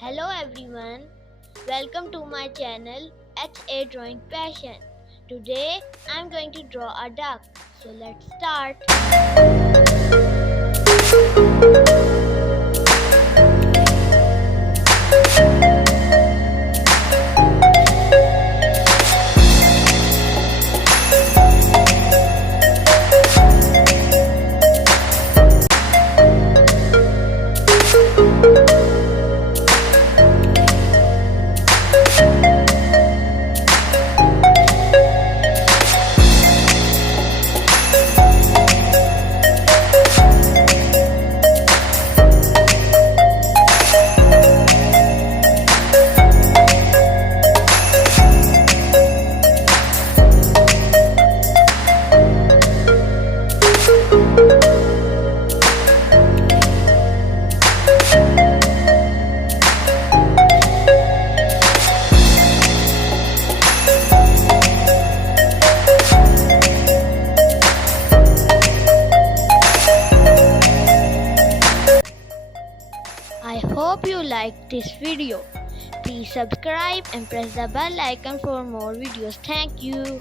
Hello everyone, welcome to my channel HA Drawing Passion. Today I'm going to draw a duck. So let's start. I hope you liked this video. Please subscribe and press the bell icon for more videos. Thank you.